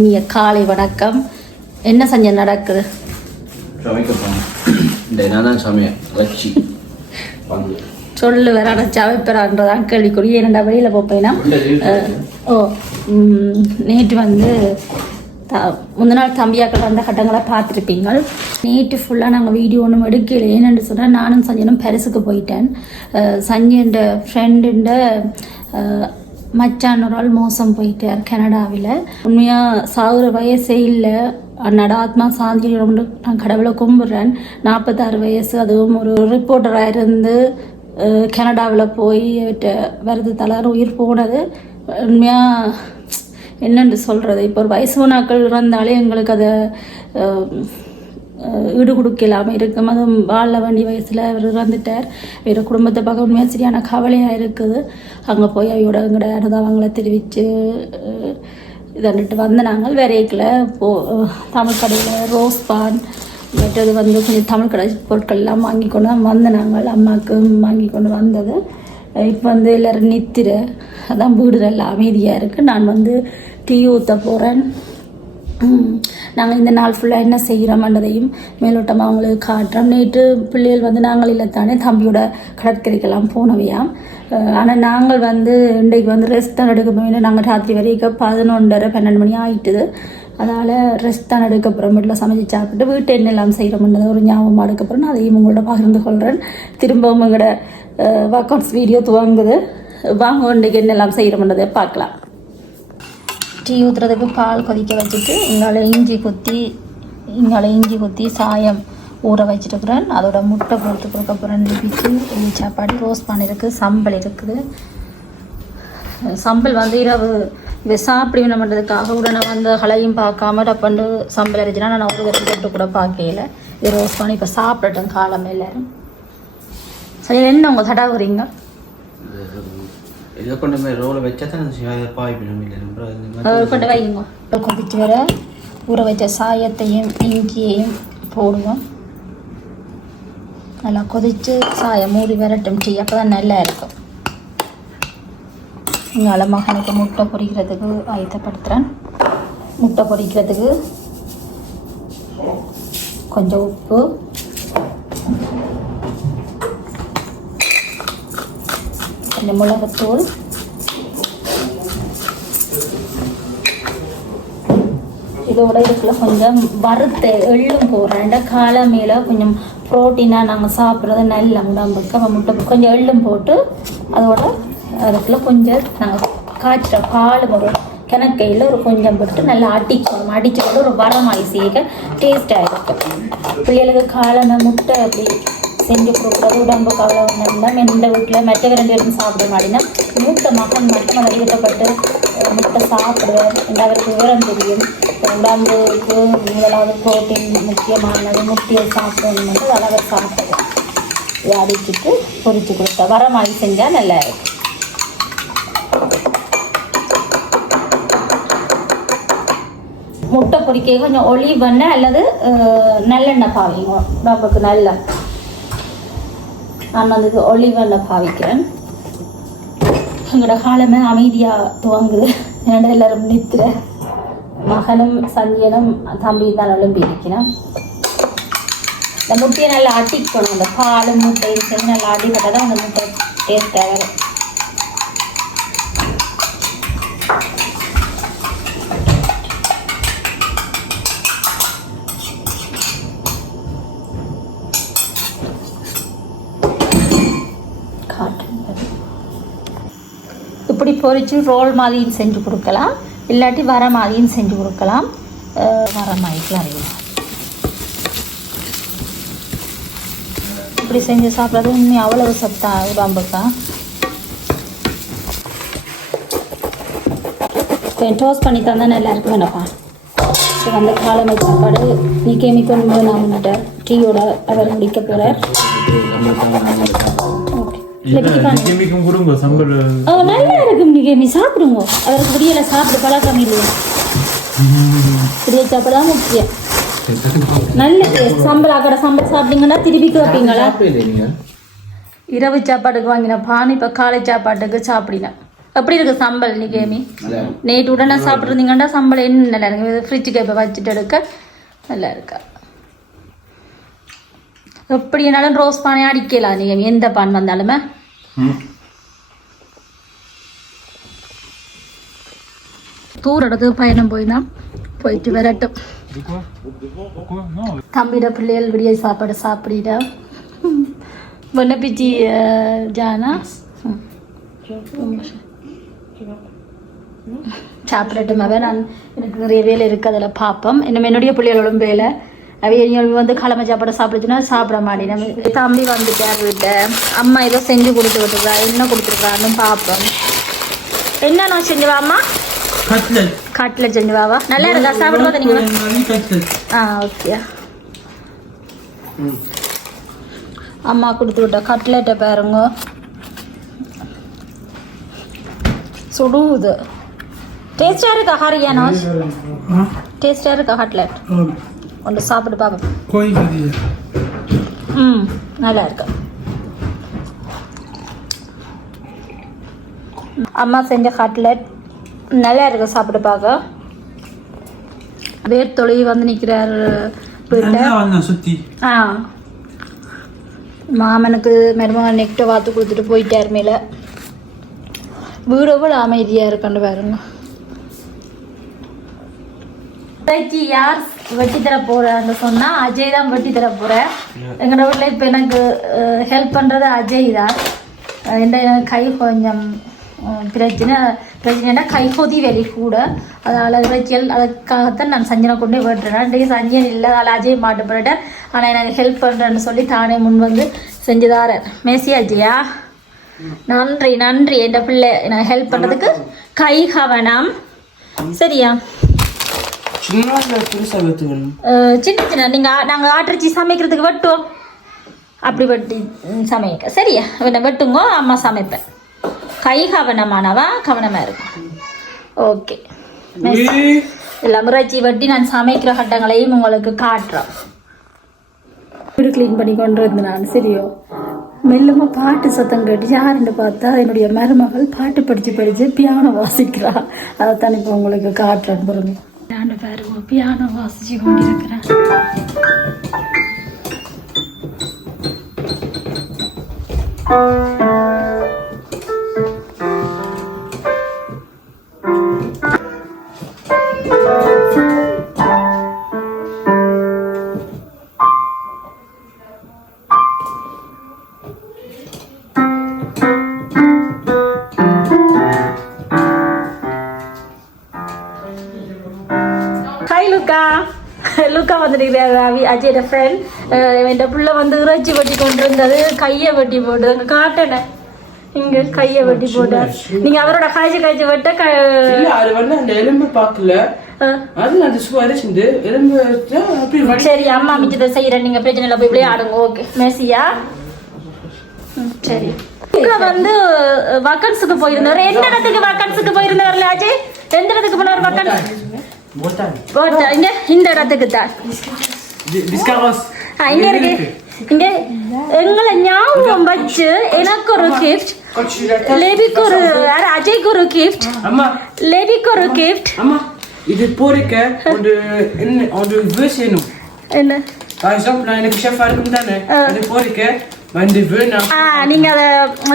இனிய காலை வணக்கம். என்ன செஞ்ச நடக்குது? சொல்லு வேற சமைப்பறான்றதான் கேள்விக்குரிய. என்னடா வெளியில் போப்பேன்னா நேற்று வந்து முந்தின நாள் தம்பியாக்கள் வந்த கட்டங்களை பார்த்துருப்பீங்க. நேற்று ஃபுல்லாக நாங்கள் வீடியோ ஒன்றும் எடுக்கல. ஏன்னு சொன்னால் நானும் சஞ்சனும் பரிசுக்கு போயிட்டேன். சஞ்சன்ற ஃப்ரெண்டுண்ட மச்சான் ஒரு ஆள் மோசம் போயிட்டார் கனடாவில். உண்மையாக சாகுற வயசே இல்லை. அண்ணாட ஆத்மா சாந்தி நான் கடவுளை கும்பிட்றேன். 46 வயசு, அதுவும் ஒரு ரிப்போர்ட்டராக இருந்து கனடாவில் போய் வருது தளர உயிர் போனது. உண்மையாக என்னென்று சொல்கிறது, இப்போ ஒரு வயசு நாட்கள் இருந்தாலே எங்களுக்கு அதை ஈடு கொடுக்கலாமல் இருக்கும். அதுவும் வாழ வேண்டிய வயசில் அவர் இறந்துட்டார். வேறு குடும்பத்தை பார்க்க உண்மையாக சரியான கவலையாக இருக்குது. அங்கே போய் அவையோட எங்களோட அனுதாபங்களை தெரிவித்து இதன்ட்டு வந்து நாங்கள் வேறையில் தமிழ் கடையில் ரோஸ் பான் மற்றது வந்து கொஞ்சம் தமிழ் கடை பொருட்கள்லாம் வாங்கி கொண்டு வந்து நாங்கள் அம்மாவுக்கு வாங்கி கொண்டு வந்தது. இப்போ வந்து எல்லோரும் நித்திர அதான் வீடு எல்லாம் அமைதியாக இருக்குது. நான் வந்து டீ ஊற்ற போகிறேன். நாங்கள் இந்த நாள் ஃபுல்லாக என்ன செய்கிறோம்ன்றதையும் மேலோட்டமாக அவங்களுக்கு காட்டுறோம். நேற்று பிள்ளைகள் வந்து நாங்கள் இல்லைத்தானே தம்பியோட கடற்கரைக்கெல்லாம் போனவையாம். ஆனால் நாங்கள் வந்து இன்றைக்கு வந்து ரெஸ்ட் தான் எடுக்க போய் நாங்கள் ராத்திரி வரைக்கும் 11:30-12 மணி ஆகிட்டுது. அதனால் ரெஸ்ட் தான் எடுக்கப்புறம் வீட்டில் சமைச்சு சாப்பிட்டு வீட்டு என்னெல்லாம் செய்கிறோம்ன்றதை ஒரு ஞாபகமாக எடுக்கப்புறம் நான் அதையும் உங்களோட பகிர்ந்து கொள்கிறேன். திரும்பவும் எங்களோட ஒர்க் அவுட்ஸ் வீடியோ துவங்குது. வாங்க இன்றைக்கு என்னெல்லாம் செய்கிறோம்ன்றதை பார்க்கலாம். டீ ஊற்றுறதுக்கு பால் கொதிக்க வச்சுட்டு இங்கால இஞ்சி குத்தி சாயம் ஊற வச்சுட்டுக்கிறேன். அதோட முட்டை போட்டுக்கிறதுக்கப்புறம் பிச்சு சாப்பாடு ரோஸ் பான் இருக்குது, சம்பல் இருக்குது. சம்பல் வந்து இரவு இவை சாப்பிடி பண்ணுறதுக்காக உடனே வந்து களையும் பார்க்காம டப்பண்டு சம்பல் அரைச்சினா நான் ஒரு கட்டி போட்டு கூட பார்க்கல. இது ரோஸ் பான் இப்போ சாப்பிடட்டும் காலம் எல்லாரும். சரி, என்ன உங்கள் தடாகுறீங்க? கொண்டு வைங்க. கொதிச்சு வர ஊற வச்ச சாயத்தையும் இஞ்சியையும் போடுவோம். நல்லா கொதித்து சாயம் மூடி வரட்டும் டீ, அப்போ தான் நல்லா இருக்கும். இங்கால மகனுக்கு முட்டை பொரிக்கிறதுக்கு ஆயத்தப்படுத்துகிறேன். முட்டை பொரிக்கிறதுக்கு கொஞ்சம் உப்பு, கொஞ்சம் மிளகுத்தூள், இதோட இதுக்குள்ள கொஞ்சம் வறுத்த எள்ளும் போடுறேன். காலமையில் கொஞ்சம் ப்ரோட்டீனாக நாங்கள் சாப்பிட்றது நல்ல உடம்புக்கு. அப்போ முட்டை கொஞ்சம் எள்ளும் போட்டு அதோட அதுக்குள்ள கொஞ்சம் நாங்கள் காய்ச்சிற பால் ஒரு கிணக்கையில் ஒரு கொஞ்சம் போட்டு நல்லா அடிக்கணும். அடித்து போட்டு ஒரு வரமாய் சேர்க்க டேஸ்டாக இருக்கும். பிள்ளைகளுக்கு காலமை முட்டை அப்படி செஞ்சு கொடுக்குறது உடம்புக்கு அவ்வளோ நல்லா. எந்த வீட்டில் மற்ற 2 பேரும் சாப்பிட மாட்டேன்னா மூட்டை மகன் மட்டும் அதை ஈட்டப்பட்டு முட்டை சாப்பிடுவேன். அவருக்கு விவரம் தெரியும். உடம்புக்கு முதலாவது ப்ரோட்டீன் முக்கியமானது. முட்டையை சாப்பிடணும்னு அளவை சாப்பிடுவேன். இதை அடிச்சுட்டு பொரிச்சு கொடுத்தா வர மாதிரி செஞ்சால் நல்லா இருக்கும். முட்டை பொரிக்க கொஞ்சம் ஒலிவ் எண்ணெய் அல்லது நல்லெண்ணெய் பாவிங்க. உடம்புக்கு நல்ல நான் வந்து ஒலிவ் எண்ணெய் பாவிக்கிறேன். எங்களோட காலமே அமைதியாக துவங்குது. ஏன்னா எல்லோரும் நித்திர மகனும் சஞ்சயனும் தம்பி தான் எழும்பி இருக்கிறேன். இந்த முட்டையை நல்லா அட்டிக்கணும். இந்த பாலும் முட்டையும் சரி நல்லா அடிப்பட்டால் தான் அந்த முட்டை டேஸ்ட்டாக வரும். இப்படி பொரிச்சு ரோல் மாதிரியும் செஞ்சு கொடுக்கலாம், இல்லாட்டி வர மாதிரியும் செஞ்சு கொடுக்கலாம். வர மாதிரிக்கலாம் அறியலாம். இப்படி செஞ்சு சாப்பிட்றது இன்னும் அவ்வளவு சத்தா உடம்புக்கா. டோஸ்ட் பண்ணி தந்தால் நல்லா இருக்கும். வேணப்பா இப்போ வந்து காலமை சாப்பாடு நீ கெமிக்கல் நான் டீயோட அவர் முடிக்க போகிறார். நல்லா இருக்கும். நீ சாப்பிடுங்க. அவருக்கு புரியல சாப்பிட பழக்கம் இல்லையா? புரிய சாப்பாடு தான் முக்கியம். நல்ல சம்பளம் கடை சம்பளம் சாப்பிட்டீங்கன்னா திருப்பிக்கு வைப்பீங்களா? இரவு சாப்பாட்டுக்கு வாங்கின பான் இப்போ காலை சாப்பாட்டுக்கு சாப்பிடினேன். எப்படி இருக்கு சம்பல் நீ கேமி? நேற்று உடனே சாப்பிட்ருந்தீங்கன்னா சம்பல் என்ன நல்லா இருக்கு. ஃப்ரிட்ஜுக்கு இப்போ வச்சுட்டு எடுக்க நல்லா இருக்கா. எப்படினாலும் ரோஸ் பானை அடிக்கலாம் நீ எந்த பான் வந்தாலுமே. தூர இடத்துக்கு பயணம் போயிட்டு வரட்டும். தம்பிட பிள்ளைகள் விடிய சாப்பாடு சாப்பிட வண்ணப்பிச்சி ஜானா சாப்பிடட்டுமாவே. நான் எனக்கு நிறைய வேலை இருக்குது, அதில் பார்ப்போம். இன்னும் என்னுடைய பிள்ளைகளோடும் வேலை. அவைய வந்து கிழமை சாப்பாடு சாப்பிடுச்சுன்னா சாப்பிட மாட்டேன். தம்பி வந்துட்டார் வீட்டில். அம்மா ஏதோ செஞ்சு கொடுத்து விட்டுருக்கா, என்ன கொடுத்துருக்கான்னு பார்ப்போம். என்ன நான் செஞ்சுவா அம்மா? கட்லெட் செஞ்சு வாவா. நல்லா இருக்கா சாப்பிட போது நீங்கள்? ஓகே. அம்மா கொடுத்து விட்ட கட்லெட்டை பாருங்க, சுடுது. டேஸ்டாக இருக்கா ஹரியானா? டேஸ்டாக இருக்கா கட்லெட்? ஒன்று சாப்பிட்டு பார்ப்போம். நல்லா இருக்கு. அம்மா செஞ்ச கட்லெட் நல்லா இருக்கு சாப்பிட்டு பார்க்க. வேர் தொலை வந்து நிற்கிறார் சுற்றி. மாமனுக்கு மருமகன் நெக்டை வாத்து கொடுத்துட்டு போயிட்டார் மேலே. வீடு எவ்வளோ அமைதியாக இருக்கான்னு பாருங்க. யார் வெட்டி தர போறான்னு சொன்னா அஜய் தான் வெட்டி தர போறேன். எங்களோட வீட்டில் இப்போ எனக்கு ஹெல்ப் பண்றது அஜய் தான். எனக்கு கை கொஞ்சம் பிரச்சனைனா கை கொதி வெளி கூட, அதனால இறைச்சியல் அதுக்காகத்தான் நான் சஞ்சனை கொண்டே போட்டுறேன். இன்றைக்கு சஞ்சன் இல்லை, அதில் அஜய் மாட்டு போயிட்டேன். ஆனால் எனக்கு ஹெல்ப் பண்ணுறேன்னு சொல்லி தானே முன் வந்து செஞ்சுதார. மேசி அஜயா நன்றி நன்றி. என் பிள்ளை நான் ஹெல்ப் பண்ணுறதுக்கு கை கவனம். சரியா? சின்ன சின்ன நாங்கள் ஆட்டிருச்சி சமைக்கிறதுக்கு வெட்டுவோம், அப்படி வெட்டி சமைக்க. சரியா? வெட்டுங்க, அம்மா சமைப்பேன். கை கவனமானவா கவனமாக இருக்கும். ஓகே. எல்லாம் இறைச்சி வெட்டி நான் சமைக்கிற கட்டங்களையும் உங்களுக்கு காட்டுறோம். வீடு கிளீன் பண்ணி கொண்டு வந்து நான் சரியோ மெல்லமா பாட்டு சத்தம் கேட்டு யாருன்னு பார்த்தா என்னுடைய மருமகள் பாட்டு படிச்சு பியானோ வாசிக்கிறா. அதைத்தான் இப்போ உங்களுக்கு காட்டுறேன் பாருங்க. பாருங்க பியானோ வாசிச்சு கொண்டிருக்கிறேன். லுக்கா வந்துட்டு அஜயோட ஃப்ரெண்ட். என் பிள்ளை வந்து இறைச்சி வெட்டி கொண்டு இருந்தது, கையை வெட்டி போட்டு அங்கே காட்டினேன். இங்க கையை வெட்டி போட்டு நீங்க அவரோட காய்ச்சி வெட்ட எலும்பு பார்க்கல. சரி அம்மா மிச்சத்தை செய்யறேன், நீங்க பிரச்சனை இல்லை, போய் ஆடுங்க. ஓகே மேசியா? சரி. வந்து வக்கன்ஸுக்கு போயிருந்தவர். எந்த இடத்துக்கு வக்கன்ஸுக்கு போயிருந்தவர்ல அஜய்? எந்த இடத்துக்கு போனவர் வக்கன்ஸ்? இந்த இடத்துக்கு தான். இங்க இருக்கு. இங்க எங்களை ஞாபகம் வச்சு எனக்கு ஒரு கிஃப்ட், லேபிக்கு ஒரு, அஜய்க்கு ஒரு கிஃப்ட், லேபிக்கு ஒரு கிஃப்ட். இது போறீங்க ஒரு வேஸ் வேணும். என்ன? Par exemple, நான் எனக்கு ஷெஃப் ஆகும் தானே, அது போறீங்க வந்து வேணும். நீங்க அத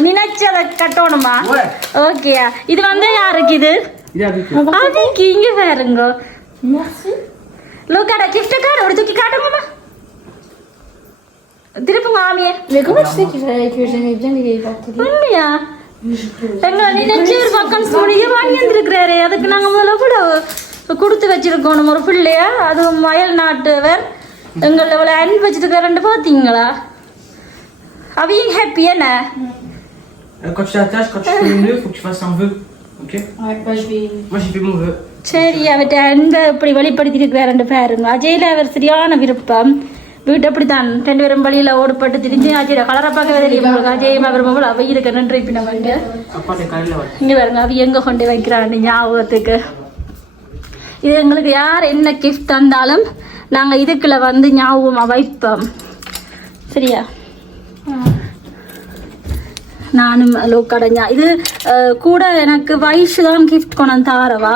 நினைச்சு அத கட்டணுமா? ஓகே. இது வந்து யாருக்கு இது? அதுக்கு இங்க பாருங்க. Look at a gift card. Or do you card, mama? திருப்புங்க ஆமியே. உண்மையா? எங்களை நினைச்சு ஒரு பக்கம் முடிய வாங்கி வந்துருக்கிறாரு. அதுக்கு நாங்க முதல்ல கூட கொடுத்து வச்சிருக்கோம் நம்ம ஒரு பிள்ளையா. அது மயல் நாட்டுவர் எங்களை எவ்வளோ அன்பு வச்சிருக்காருன்னு பார்த்தீங்களா? அவையும் ஹாப்பி என்ன? Quand tu t'attaches, quand tu fais le nœud, faut que tu fasses un vœu. Ok? Ouais, moi je fais mon vœu. சரி, அவர்கிட்ட அன்பை இப்படி வெளிப்படுத்திருக்கிறாருன்னு பாருங்க. அஜயில அவர் சரியான விருப்பம். வீட்டு அப்படித்தான் 2 பேரும் வழியில ஓடுபட்டு திரிஞ்சு அஜயில கலரை பார்க்கவே தெரியும். அஜயம் அவர் மகள் அவை இருக்க நன்றி. இப்ப நம்ம இங்க பாருங்க அவை எங்க கொண்டு வைக்கிறான்னு ஞாபகத்துக்கு. இது எங்களுக்கு யார் என்ன கிஃப்ட் தந்தாலும் நாங்க இதுக்குள்ள வந்து ஞாபகமா வைப்போம். சரியா? நானும் லோக்கடைஞ்சா இது கூட எனக்கு வயசு தான் கிஃப்ட் கொண்டு தாரவா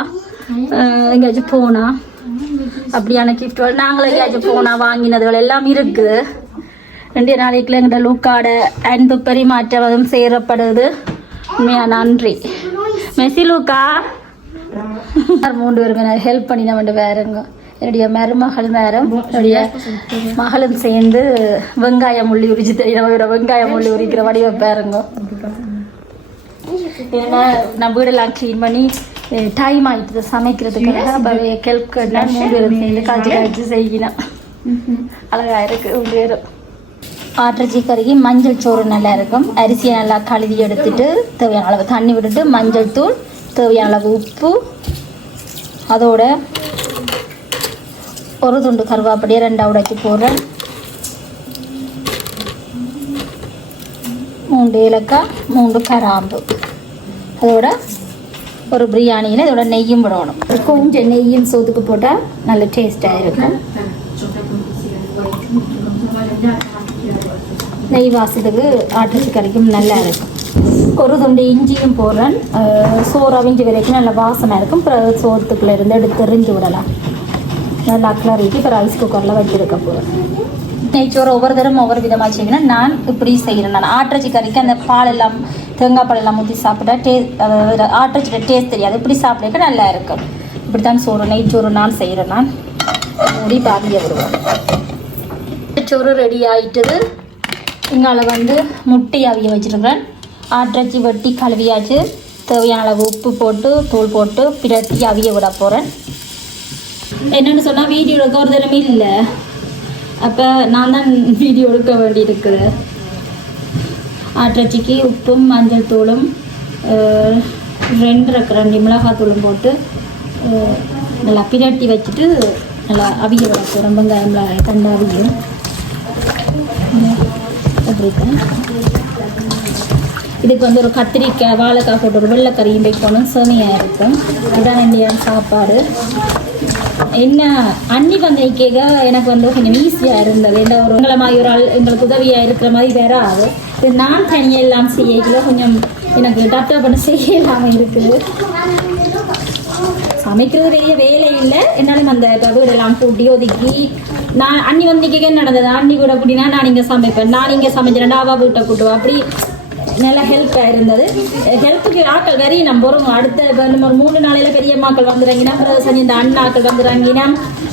எங்கேயாச்சும் போனா அப்படியான கிஃப்ட் நாங்களும் எங்கேயாச்சும் போனா வாங்கினதுகள் எல்லாம் இருக்குது 2 நாளைக்குள்ள எங்கிட்ட லூக்காடை அன்பு பரிமாற்றம் சேரப்படுது உண்மையா நன்றி மெஸ்ஸி லூக்கா 3 பேருமே ஹெல்ப் பண்ணி நம்ம வேறுங்க என்னுடைய மருமகள் வேறும் என்னுடைய மகளும் சேர்ந்து வெங்காயம் உள்ளி உரிச்சு தெரியும் வெங்காயம் உள்ளி உரிக்கிற வடிவ பேருங்க ஏன்னா நான் வீடெல்லாம் க்ளீன் பண்ணி டைம் ஆகிட்டு சமைக்கிறதுக்காக அப்போ ஹெல்ப் கேட்டா 3 பேரும் சேர்ந்து காய்ச்சி செய்யணும் அழகா இருக்கு 3 பேரும் ஆட்டிறைச்சி கறிக்கு மஞ்சள் சோறு நல்லா இருக்கும் அரிசியை நல்லா கழுவி எடுத்துட்டு தேவையான அளவு தண்ணி விட்டுட்டு மஞ்சள் தூள் தேவையான அளவு உப்பு அதோட ஒரு துண்டு கருவேப்பிலையை 2 உடைச்சி போடுறேன் 3 ஏலக்காய் 3 கிராம்பு அதோட ஒரு பிரியாணியில் இதோட நெய்யும் விடணும் கொஞ்சம் நெய்யும் சோத்துக்கு போட்டால் நல்ல டேஸ்டாக இருக்கும் நெய் வாசத்துக்கு ஆட்டிறைச்சி கறிக்கும் நல்லா இருக்கும் ஒரு துண்டு இஞ்சியும் போடுறேன் சோறு அவிஞ்சி வரைக்கும் நல்ல வாசமாக இருக்கும் அப்புறம் சோத்துக்குள்ளே இருந்து எடுத்து எறிஞ்சு விடலாம் நல்லா கிளறிட்டு இப்போ ரைஸ் குக்கரில் வச்சுருக்க போகிறேன் நெய்ச்சோறு ஒவ்வொரு தரம் ஒவ்வொரு விதமாக செய்யணும் நான் இப்படி செய்கிறேன் நான் ஆட்டிறைச்சி கறிக்கு அந்த பால் எல்லாம் தேங்காய் பால் எல்லாம் ஊற்றி சாப்பிட்டா ஆட்டிறைச்சியோட டேஸ்ட் தெரியாது இப்படி சாப்பிட்றதுக்கு நல்லா இருக்கும் இப்படி தான் சோறு நெய்ச்சோறு நான் செய்கிறேன் நான் மூடி பாதிய விடுவேன் நெய்ச்சோறு ரெடி ஆகிட்டுது இங்கால வந்து முட்டை அவிய வச்சுருக்கிறேன் ஆட்டிறைச்சி வெட்டி கழுவியாச்சு தேவையான அளவு உப்பு போட்டு தூள் போட்டு பிரட்டி அவிய விட போகிறேன் என்னென்னு சொன்னால் வீடியோ எடுக்க ஒரு தினமே இல்லை அப்போ நான் தான் வீடியோ எடுக்க வேண்டியிருக்குது ஆட்டிறைச்சிக்கு உப்பும் மஞ்சள் தூளும் 2 கரண்டி மிளகாத்தூளும் போட்டு நல்லா பிரட்டி வச்சுட்டு நல்லா அவிய விட போகிறேன் வெங்காயம் கண்டு அவியும் அப்படித்தான் இதுக்கு வந்து ஒரு கத்திரிக்காய் வாழைக்காய் போட்டு ஒரு வெள்ளைக்கறியும் வைக்கணும் செமையாக இருக்கும் இதான் இந்தியான சாப்பாடு என்ன அன்னி வந்திருக்கேங்க எனக்கு வந்து கொஞ்சம் ஈஸியாக இருந்தது என்ன ஒரு உங்களை மாதிரி ஒரு ஆள் எங்களுக்கு உதவியாக இருக்கிற மாதிரி வராது இது நான் தனியாக எல்லாம் செய்யல கொஞ்சம் எனக்கு டப்டப் பண்ண செய்யலாமல் இருக்குது சமைக்கிறது பெரிய வேலை இல்லை என்னாலும் அந்த வீடெல்லாம் கூட்டி ஒதுக்கி நான் அன்னி வந்திருக்கே என்ன நடந்தது அன்னி கூட கூட்டினா நான் இங்கே சமைப்பேன் நான் இங்கே சமைச்சேன் டாவா வீட்டை கூட்டுவேன் அப்படி நல்லா ஹெல்ப்பாக இருந்தது ஹெல்ப்புக்கு ஆக்கள் வெறி நம்ம வரும் அடுத்த இப்போ நம்ம 3 நாளையில் பெரிய அம்மாக்கள் வந்துடுறாங்கன்னா சரி இந்த அண்ணாக்கள் வந்துடுறாங்கன்னா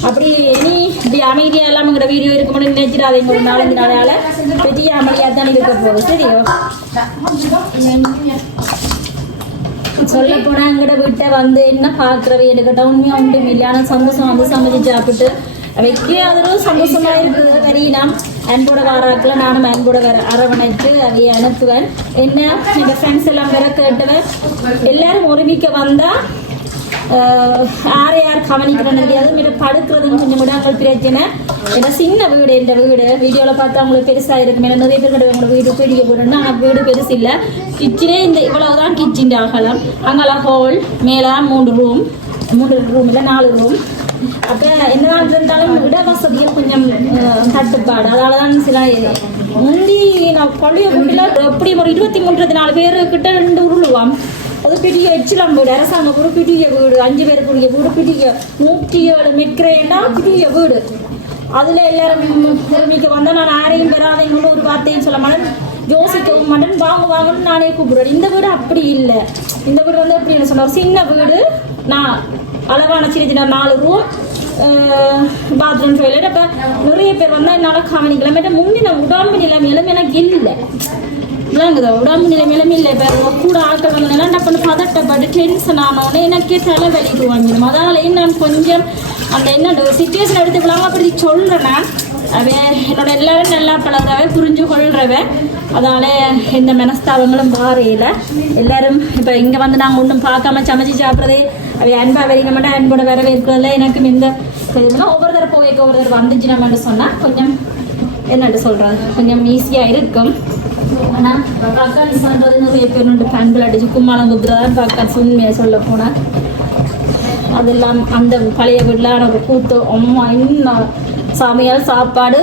அப்படி இனி இப்படி அமைதியாக எல்லாம் எங்களோட வீடியோ இருக்கும்போது நினைச்சிடாதீங்க ஒரு 4-5 நாளால் பெரிய அமைதியாக தான் இருக்க போகுது சரியோ சொல்ல போனால் எங்கள்கிட்ட வீட்டை வந்து என்ன பார்க்குறவை எனக்கு உண்மையாக ஒன்றும் இல்லையான சந்தோஷம் வந்து சமைச்சு சாப்பிட்டு வைக்க அதுவும் சந்தோஷமாக இருக்குது வரையினாம் அன்போட வாராக்கில் நானும் அன்போட அரவணைச்சு அதையை அனுப்புவேன் என்ன எங்கள் ஃப்ரெண்ட்ஸ் எல்லாம் வேற கேட்டுவேன் எல்லாரும் ஒருமிக்க வந்தால் யார் கவனிக்கிறோன்னு தெரியாது மீது படுக்கிறதுன்னு கொஞ்சம் கூட அவங்களுக்கு பிரச்சனை ஏன்னா சின்ன வீடு இந்த வீடு வீடியோவில் பார்த்தா அவங்களுக்கு பெருசாக இருக்கும் ஏன்னா நிறைய பேர் கிடையாது உங்களோட வீடு பெரிய வீடுன்னா ஆனால் வீடு பெருசு இல்லை கிச்சனே இந்த இவ்வளவுதான் கிச்சன் அகலம் அங்கெல்லாம் ஹால் மேலே 3 ரூம் இல்லை 4 ரூம் அப்போ என்னதான் இருந்தாலும் இட வசதிகள் கொஞ்சம் தட்டுப்பாடு அதால தான் சில முந்தி நான் பழைய வீட்டில் எப்படி ஒரு 23-24 பேருக்கிட்ட 2 உருளுவாம் அது பெரிய எச்சிலம் வீடு அரசாங்க வீடு பெரிய வீடு 5 பேருக்குரிய வீடு பெரிய 107 மிட்கிறேன்னா பெரிய வீடு அதில் எல்லாரும் மிக்க வந்தால் நான் யாரையும் பெறாதீங்கன்னு ஒரு வார்த்தையும் சொல்ல மாட்டேன் யோசிக்கவும் மாட்டேன் வாங்கன்னு நானே கூப்பிடுவேன் இந்த வீடு அப்படி இல்லை இந்த வீடு வந்து எப்படின்னு சொன்ன ஒரு சின்ன வீடு நான் அளவான சின்ன 4 ரூம் பாத்ரூம் டாய்லெட் அப்போ நிறைய பேர் வந்தால் என்னால் கவனிக்கல முன்னின உடம்பு நிலைமையிலும் எனக்கு இல்லை விளங்குதோ உடம்பு நிலைமையிலும் இல்லை இப்போ கூட ஆட்கள் வந்ததுனால நான் பண்ண பதட்டப்பட்டு டென்ஷன் ஆனோடனே எனக்கே தலைவலிக்கு வாங்கிடும் அதனால நான் கொஞ்சம் அந்த என்ன சிச்சுவேஷன் எடுத்துக்கலாமா அப்படி சொல்கிறேன் நான் என்னோட எல்லாரும் நல்லா பழகிறவ புரிஞ்சு கொள்றவன் அதனால எந்த மனஸ்தாபங்களும் பாறையில் எல்லாரும் இப்போ இங்கே வந்து நாங்கள் ஒன்றும் பார்க்காம சமைச்சு சாப்பிட்றதே அவை அன்பா வரைக்க மாட்டேன் அன்போட வரவேற்கிறதுல எனக்கும் இந்த ஒவ்வொரு தடவை போய்க்க ஒவ்வொரு தடவை வந்துச்சு நம்மன்னு சொன்னால் கொஞ்சம் என்னட்டு சொல்கிறது கொஞ்சம் ஈஸியாக இருக்கும் ஆனால் பக்கான் சொல்கிறது நிறைய பேர் நோட்டு பெண்கள் அடிச்சு கும்மாளம் குத்துறதான் பக்கான் உண்மையை சொல்ல போனால் அதெல்லாம் அந்த பழைய வீட்டில் ஒரு கூத்து அம்மா இன்னும் சமையல் சாப்பாடு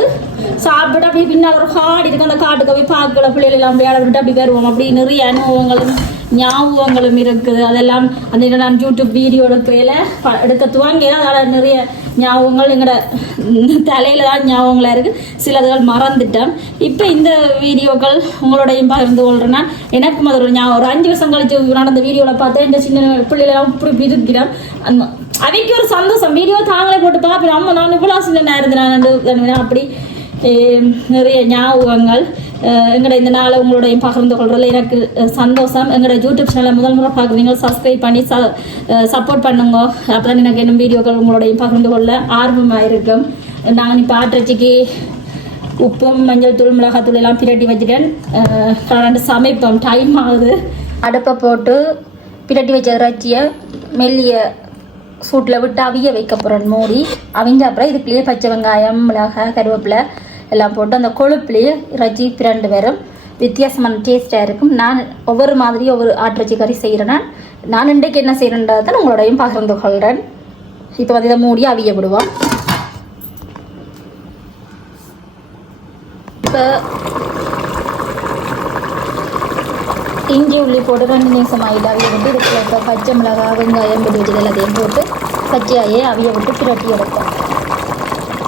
சாப்பிட்டு அப்படியே பின்னால் ஒரு காடு இருக்கு, அந்த காட்டுக்கு போய் பார்க்கல பிள்ளைகள் எல்லாம் விளையாட விட்டு அப்படி வருவோம். அப்படி நிறைய அனுபவங்களும் ஞாபகங்களும் இருக்குது. அதெல்லாம் அந்த நான் யூடியூப் வீடியோ எடுக்க துவங்கி அதோட நிறைய ஞாபகங்கள் எங்களோட தலையில தான் ஞாபகங்களாக இருக்குது. சிலதுகள் மறந்துட்டேன். இப்போ இந்த வீடியோக்கள் உங்களோடையும் பகிர்ந்து கொள்றேன்னா எனக்கும் அது ஒரு ஞாபகம். ஒரு 5 வருஷம் கழிச்சு நடந்த வீடியோவில் பார்த்தா இந்த சின்ன பிள்ளைகளாம் இப்படி இருக்கிறேன். அந்த அவைக்கு ஒரு சந்தோஷம். வீடியோ தாங்களே போட்டு பார்ப்பேன். அம்மா நான் இவ்வளோ சின்ன இருந்தேன். அப்படி நிறைய ஞாபகங்கள் எங்களோட இந்த நாளை உங்களோடையும் பகிர்ந்து கொள்றதுல எனக்கு சந்தோஷம். எங்களோட யூடியூப் சேனலை முதல் முறை பார்க்குறீங்க, சப்ஸ்கிரைப் பண்ணி சப்போர்ட் பண்ணுங்க. அப்புறம் எனக்கு இன்னும் வீடியோக்கள் உங்களோடையும் பகிர்ந்து கொள்ள ஆர்வமாக இருக்கும். நான் இப்போ ஆட்டிறைச்சிக்கு உப்பும் மஞ்சள் தூள் மிளகாத்தூள் எல்லாம் பிரட்டி வச்சுட்டேன். சமைப்போம், டைம் ஆகுது. அடுப்பை போட்டு பிரட்டி வச்ச இறைச்சியை மெல்லிய சூட்டில் விட்டு அவிய வைக்க போகிறேன். மூடி அவிஞ்ச அப்புறம் இதுக்குள்ளேயே பச்சை வெங்காயம், மிளகாய், கருவேப்பிலை எல்லாம் போட்டு அந்த கொழுப்புலேயே இறைச்சி பிரண்டு வரும். வித்தியாசமான டேஸ்ட்டாக இருக்கும். நான் ஒவ்வொரு மாதிரி ஒவ்வொரு ஆட்டிறைச்சி கறி செய்கிறேன்னா நான் இன்றைக்கு என்ன செய்கிறேன்றதை உங்களோடையும் பகிர்ந்து கொள்கிறேன். இப்போ வந்து இதை மூடி அவிய விடுவோம். இப்போ இஞ்சி உள்ளி போட்டு 2 நிமிஷம் ஆயில் அவிய விட்டு இதுக்குள்ள இப்போ பச்சை மிளகாய், வெங்காயம், வெடி எல்லாத்தையும் போட்டு பச்சையாயே அவிய விட்டு பிரட்டி எடுப்போம்.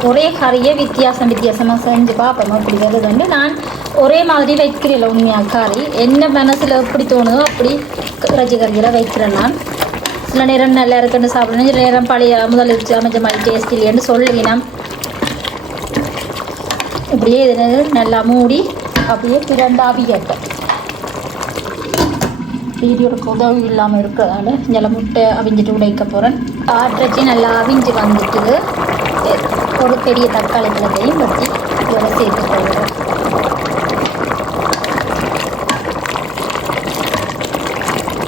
ஒரே கறியை வித்தியாசமாக செஞ்சு பார்ப்போம். அப்படி வருதுண்டு நான் ஒரே மாதிரி வைக்கிறேன். உண்மையாக கறி என்ன மனசில் எப்படி தோணுதோ அப்படி இறைச்சி கறியில் வைக்கிறேன். நான் சில நேரம் நல்லா இருக்குன்னு சாப்பிடணும், சில நேரம் பழைய முதல் அமைச்ச மாதிரி டேஸ்ட் இல்லைன்னு சொல்லுவீனா. இப்படியே இது நல்லா மூடி அப்படியே பிறந்து அவியட்டும். வீடியோட உதவி இல்லாமல் இருக்கிறதால நல்ல முட்டை அவிஞ்சிட்டு உடைக்க போகிறேன். ஆட்டிறைச்சி நல்லா அவிஞ்சு வந்துட்டுது. ஒரு பெரிய தக்காளி பழத்தையும் வச்சு இதோட சேர்த்து கொள்கிறேன்.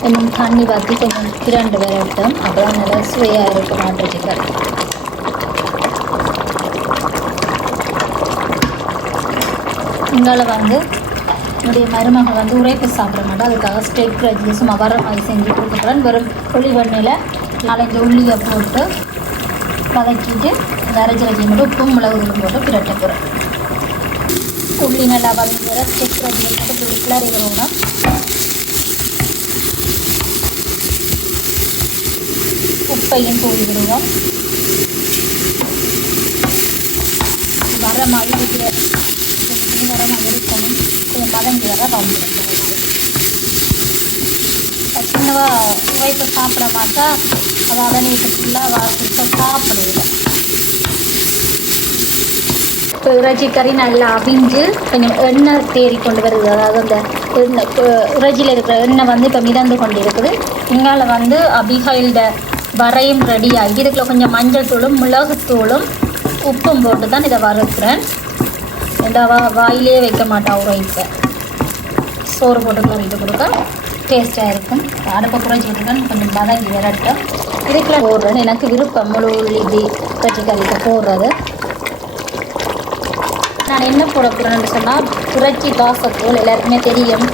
இன்னும் தண்ணி ஊற்றி கொஞ்சம் பிரண்டு வரட்டும். அப்போதான் நல்லா சுவையாக இருக்கும் ஆட்டிறைச்சி கறி. இங்கால வந்து என்னுடைய மருமகள் வந்து உரைப்பு சாப்பிட மாட்டேன். அதுக்காக ஸ்டேக் ரைஸ் சும்மா வர மாதிரி செஞ்சு கொடுத்துக்கிறேன். வெறும் புளி வெண்ணையில் 4-5 உள்ளியை போட்டு வதக்கிட்டு இந்த அரைச்சி மட்டும் உப்பும் மிளகுகளும் போட்டு பிரட்ட போகிறேன். உள்ளி நல்லா வதங்கிற ஸ்டேக் ரைஸ் போட்டு கிளறி விடணும். உப்பையும் தூவி விடுவோம். வர மாதிரி வரமாக இருக்கணும். கொஞ்சம் வதங்கி வர வந்துடும். சின்னவா உரைப்பு சாப்பிட மாட்டா அதோட நீட்டு ஃபுல்லாக வாசிக்க சாப்பிடுவில்லை. இப்போ இறைச்சி கறி நல்லா அவிஞ்சு கொஞ்சம் எண்ணெய் தேறி கொண்டு வருது. அதாவது அந்த எண்ணெய் இறைச்சியில் இருக்கிற எண்ணெய் வந்து இப்போ மிதந்து கொண்டு இருக்குது. இங்கால வந்து அபிகாயில்ட வரையும் ரெடி ஆகிட்டு இதுக்குள்ள கொஞ்சம் மஞ்சள் தூளும் மிளகுத்தூளும் உப்பும் போட்டு தான் இதை வறுக்கிறேன். இந்த வாயிலே வைக்க மாட்டான் உரைப்பை. சோறு போட்டு கறிட்டு கொடுக்க டேஸ்ட்டாக இருக்கும். அடுப்பை குறைச்சி விட்டுருக்கேன். கொஞ்சம் வதங்கி விரட்டும். இதுக்குள்ள போடுறேன். எனக்கு விருப்பம் முழு உள்ளி இறைச்சி கறிக்கு போடுறது. நான் என்ன போட போகிறேன்னு சொன்னால் இறைச்சி பாசத்தூள் எல்லாருக்குமே தெரியும்.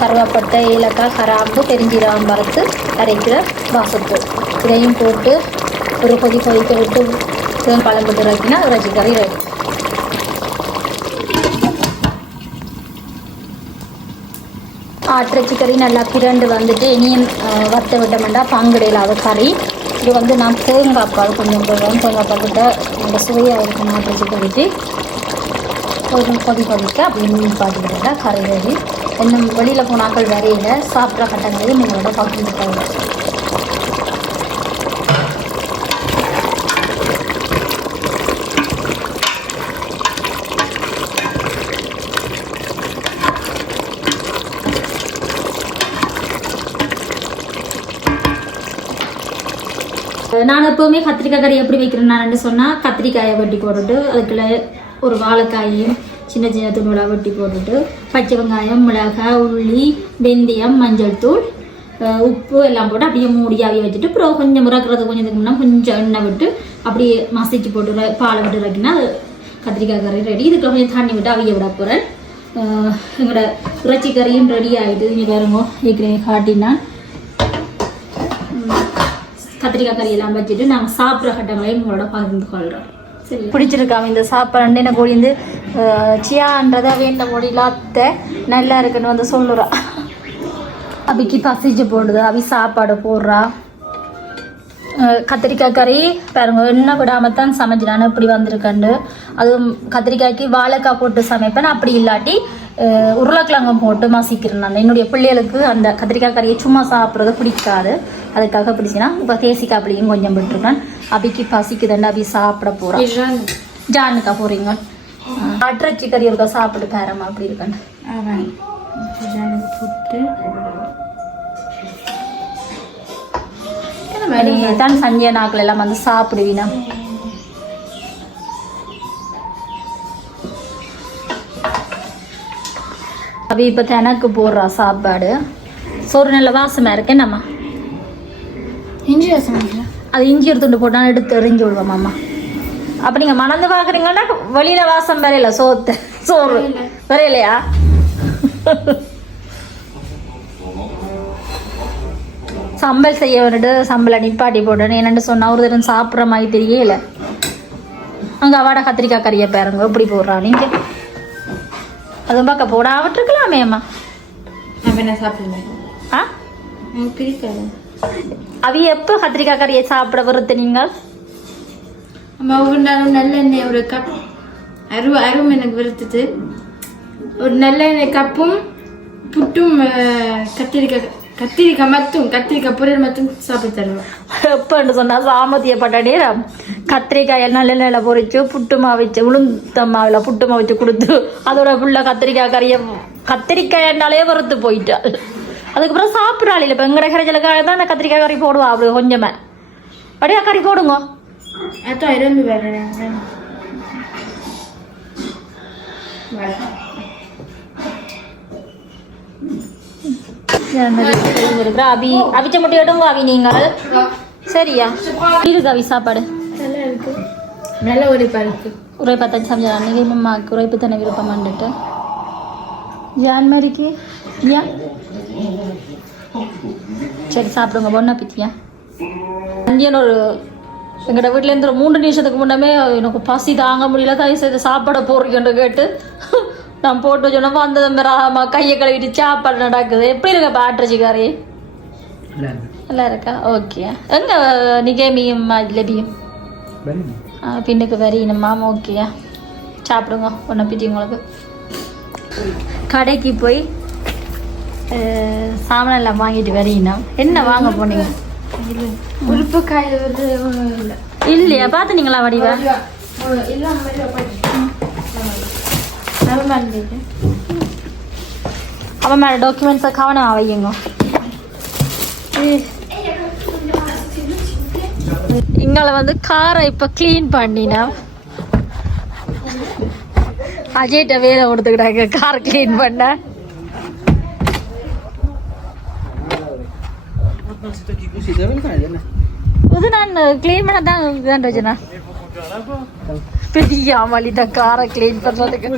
கருவாப்பட்டை, ஏலக்காய், கராம்பு, பெருஞ்சீரகம் வறுத்து அரைக்கிற பாசத்தூள் இதையும் போட்டு ஒரு கொதிக்க விட்டு பழம் போட்டு இறக்கினா இறைச்சி கறி ரெடி. ஆட்டிறைச்சி கறி நல்லா பிரண்டு வந்துட்டு இனியும் வத்த விட்டோம்னா பங்குடையிலாத கறி. இது வந்து நான் தேங்காய் பால் கொஞ்சம் போடுறேன். தேங்காய் பால் கிட்ட ரொம்ப சுவையாக இருக்கும். ஆட்டிறைச்சி கறிக்கு கொஞ்சம் கொதிக்க அப்படி மீன் பாட்டுக்கிட்டா கறி ரெடி. இன்னும் வெளியில் போனாக்கள் வரையில் சாப்பிட்ற கட்டங்களையும் எங்களோட பகிர்ந்துட்டாங்க. நான் எப்போவுமே கத்திரிக்காய் கறி எப்படி வைக்கிறேன்னு சொன்னால் கத்திரிக்காயை வெட்டி போட்டுட்டு அதுக்குள்ள ஒரு வாழைக்காயையும் சின்ன சின்ன துணுலாக வெட்டி போட்டுட்டு பச்சை வெங்காயம், மிளகாய், உள்ளி, வெந்தயம், மஞ்சள் தூள், உப்பு எல்லாம் போட்டு அப்படியே மூடி அவிய வச்சுட்டு அப்புறம் கொஞ்சம் முறக்கிறது கொஞ்சத்துக்கு முன்னா கொஞ்சம் எண்ணெய் விட்டு அப்படியே மசிச்சு போட்டு பாலை விட்டு இறக்கினா கத்திரிக்காய் கறி ரெடி. இதுக்கு கொஞ்சம் தண்ணி விட்டு அவிய விட போகிறேன். எங்களோட இறைச்சி கறியும் ரெடி ஆகிட்டு இங்கே பாருங்க ஏற்கனவே காட்டினா கத்திரிக்காய் கறியெல்லாம் வச்சுட்டு நாங்கள் சாப்பிட்ற கட்டங்களையும் உங்களோட பகிர்ந்து கொள்கிறோம். பிடிச்சிருக்காம இந்த சாப்பாடு எனக்கு ஒழிந்து சியான்றதை வேண்ட மொழியில் அத்தை நல்லா இருக்குன்னு வந்து சொல்லுறா. அபிக்கு பசிச்சு போடுது, அபி சாப்பாடு போடுறா. கத்திரிக்காய் கறி பாருங்க எண்ணெய் விடாமத்தான் சமைச்சிடான்னு இப்படி வந்திருக்கண்டு. அதுவும் கத்திரிக்காய்க்கு வாழைக்காய் போட்டு சமைப்பேன், அப்படி இல்லாட்டி உருளைக்கிழங்கம் போட்டு மசிக்கிறேன் நான். என்னுடைய பிள்ளைகளுக்கு அந்த கத்திரிக்காய் கறியை சும்மா சாப்பிட்றது பிடிக்காது, அதுக்காக பிடிச்சினா இப்போ தேசிக்காய் அப்படியும் கொஞ்சம் விட்டுருக்கேன். அபிக்கு பசிக்குதுன்னு அபி சாப்பிட போகிறேன். ஜானுக்கா போகிறீங்க அட்ரச்சி கறி இருக்கா சாப்பிட்டு பேரமா அப்படி இருக்கேன் தான் சஞ்சய நாட்கள் எல்லாம் வந்து சாப்பிடுவீனா. அவ இப்போ எனக்கு போடுறா சாப்பாடு. சோறு நல்ல வாசமாக இருக்கேன் நம்ம இஞ்சி வாசம் அது இஞ்சி எடுத்துட்டு போட்டால் எடுத்து எறிஞ்சு விடுவோம் அம்மா. அப்போ நீங்கள் மணந்து பார்க்குறீங்கன்னா வெளியில் வாசம் வரையில சோறு வரையிலையா? சம்பல் செய்ய வந்துட்டு சம்பளை நிப்பாட்டி போட்டேன்னு என்னென்னு சொன்னா ஒரு தரம் சாப்பிட்ற மாதிரி தெரியல. அங்கே அவாட கத்திரிக்காய் கறியை பாருங்க எப்படி போடுறா நீங்கள். அதுவும் பார்க்க போடாவிட்டுருக்கலாமே அம்மா. என்ன சாப்பிடுவேன் ஆ பிடிக்காது. அவைய எப்போ கத்திரிக்காய் கறியை சாப்பிட வருது நீங்கள்? நம்ம ஒவ்வொரு நாளும் நல்லெண்ணெய் ஒரு கப் அரும் எனக்கு வருத்துது. ஒரு நல்லெண்ணெய் கப்பும் புட்டும் கத்திரிக்காய் மத்தும் கத்திரிக்காய் பொரியல் மத்தும் சாப்பிட்டு தருவேன். எப்போன்னு சொன்னால் சாமத்தியப்பட்ட நேரம் கத்திரிக்காய் நல்லெண்ணெயில் பொறிச்சு புட்டு மாவிச்சு உளுந்த மாவில் புட்டு மாவிச்சு கொடுத்து அதோட ஃபுல்லாக கத்திரிக்காய் என்னாலே வறுத்து போயிட்டாள். அதுக்கப்புறம் சாப்பிட்றாள். இல்லை இப்போ எங்கட கரைச்சலுக்காக தான் அந்த கத்திரிக்காய் கறி போடுவா. அப்படி கொஞ்சமே அப்படியே கறி போடுங்க. அதான் இருந்து வரேன் அவிச்ச முட்டை எடுங்க அவி நீங்கள். சரியா இருக்கு அவி சாப்பாடு நல்லா இருக்கு. நல்ல உரைப்பா இருக்கு. உரைப்பா தான் சமைச்சா அன்றைக்கி அம்மாவுக்கு உரைப்பு தானே விருப்பமான்ட்டு ஜான் மாதிரிக்கு ஏன் சரி சாப்பிடுங்க பொண்ணா பித்தியா. அஞ்சன் ஒரு எங்கள்ட வீட்டிலேருந்து ஒரு 3 நிமிஷத்துக்கு முன்னமே எனக்கு பசி தாங்க முடியல, தயவு செய்து சாப்பாடை போடுறீங்கன்னு கேட்டு நான் போட்டு சொன்னப்போ அந்த ராமா கையை கழுவிட்டு சாப்பாடு நடக்குது. எப்படி இருக்க பாட்ரச்சிக்காரி? நல்லா இருக்கா? ஓகே. எங்கே நிகேமியும் லெபியும் பின்னுக்கு வரையணுமா? ஓகேயா சாப்பிடுங்க ஒன்றை பித்தி. உங்களுக்கு கடைக்கு போய் சாமான் எல்லாம் வாங்கிட்டு வரையணும். என்ன வாங்க போனீங்க? உறுப்பு காய் இல்லையா? பார்த்துனீங்களா வடிவா? அவன் மேலே டாக்குமெண்ட்ஸை கவனம் வையுங்க. இங்கே வந்து காரை இப்போ க்ளீன் பண்ணினா அஜய்கிட்ட வேலை கொடுத்துக்கிட்டாங்க காரை க்ளீன் பண்ண. இது நான் க்ளீன் பண்ண தான் ரஜனா பெரிய அமளி தான் காரை க்ளீன் பண்ணுறதுக்கு.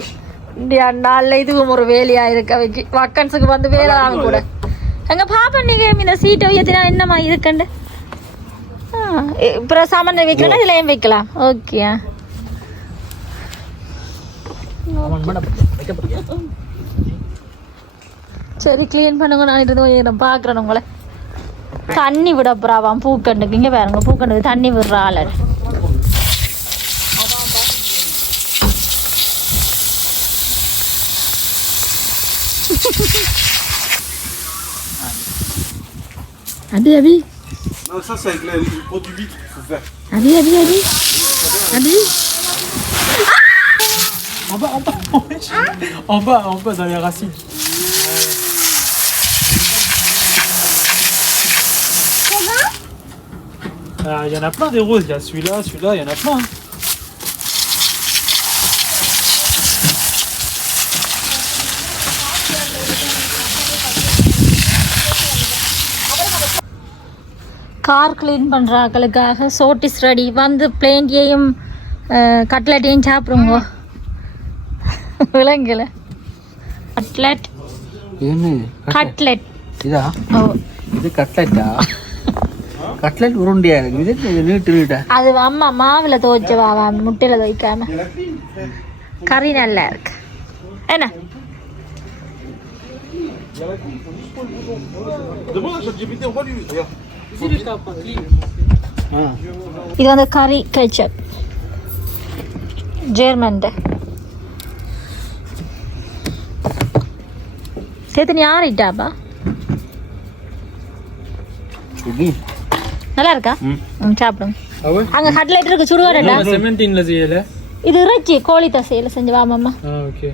நாளில் இதுவும் ஒரு வேலையாக இருக்க வைக்கி வக்கன்ஸுக்கு வந்து வேலை ஆக கூட. எங்கள் பாப்பா நீங்கள் இந்த சீட்டை வைத்தினா என்னம்மா இருக்குண்டு இப்போ சாமான் வைக்கணும் இதில் ஏன் வைக்கலாம்? ஓகே சரி க்ளீன் பண்ணுங்க. நான் இருந்து பார்க்குறேன் உங்களை. தண்ணி விட போறாவாம் பூக்கண்டுக்கு. இங்கே பாருங்க பூக்கண்டுக்கு தண்ணி விடுற ஆள். Abi, Abi. Non, ça c'est avec le pot du litre qu'il faut faire. Abi, Abi, Abi. Abi. En bas, en bas, dans les racines. Il y en a plein des roses, il y a celui-là, il y en a plein. Car clean பண்ணுறாக்களுக்காக சோட்டிஸ் ready வந்து பிளேண்டியையும் கட்லெட்டையும் சாப்பிடுங்க. விலங்குல cutlet cutlet இதா ஓ இது கட்லெட்டா cutlet உருண்டையா இருக்கு இது நீட்டு அது அம்மா மாவுல துவைச்சவா முட்டையில துவைக்காம கறி நல்லா இருக்கு என்ன இது வந்து கறி கெச்சப் ஜெர்மன் சேர்த்து நீ ஆறிட்டாப்பா நல்லா இருக்கா சாப்பிடுங்க அங்க கட்லெட் இருக்கு சுடுவாடா செமெண்டின்ல செய்யல இது இறைச்சி கோழி தசையில செஞ்சு வாமாம்மா ஓகே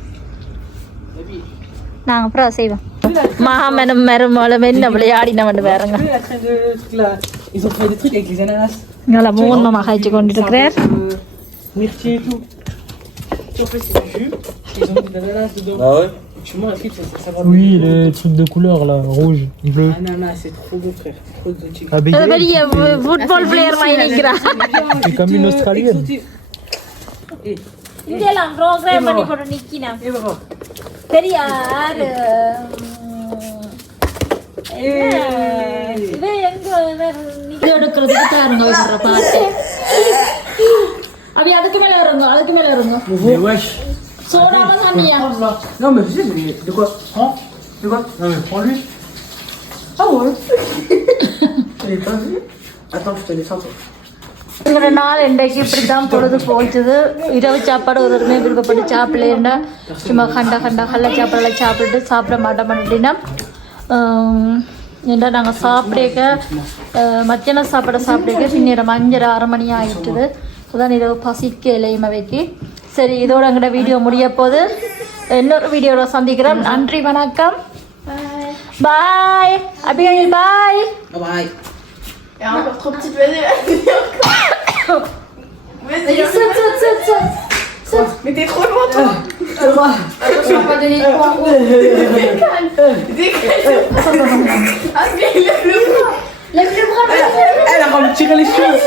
நாங்க அப்புறம் செய்வோம் மாமனும் மருமகளும் என்ன விளையாடின வந்து வேறங்க Ils ont fait des trucs avec les ananas. நல்லா மூணு காய்ச்சி கொண்டு இருக்கிறார் Myrtille et tout. Ils ont fait c'est du jus. Ils ont mis de l'ananas dedans. Ah ouais. Tu manges la frite, ça va. Oui, les trucs de couleur là, rouge, bleu. Ananas, c'est trop beau frère. Trop de chicken. Abigail, பெரிய football player மாதிரி நிக்கிறா c'est comme une Australienne. இங்கெல்லாம் program பண்ணி போட்டு நிக்கினா Et voilà. Periyar இது எங்க இது எடுக்கிறதுக்கு தாருங்க வைக்கிற பாட்டு அப்படி அதுக்கு மேல வருங்க Mais wesh. சோடாவா தண்ணியா Non mais je sais, mais de quoi? Hein? De quoi? Non mais prends-lui. Ah ouais. Je l'ai pas vu. Attends, je te descends. இங்கிற நாள் இன்றைக்கு இப்படித்தான் பொழுது போச்சுது இரவு சாப்பாடு ஒருவருமே விருப்பப்பட்டு சாப்பிடலேன்னா சும்மா கண்ட கல்ல சாப்பாடெல்லாம் சாப்பிட்டு சாப்பிட மாட்டோம் அப்படின்னா ஏன்னா நாங்கள் சாப்பிடக்க மத்தியான சாப்பிடக்க பின்னேரம் 5:30 மணி ஆகிட்டுது அதான் இரவு பசிக்க இலையமவைக்கு சரி இதோட எங்கள்ட வீடியோ முடிய போது இன்னொரு வீடியோவில் சந்திக்கிறோம் நன்றி வணக்கம் பாய் Abigail bye Bye. Il y a encore 3 petites vanilles. Vas-y, saute. Mais t'es trop loin, toi. Attention, on va donner le point. Décale. Ah, mais lève le bras. Lève le bras, vas-y. Elle a envie de tirer les cheveux.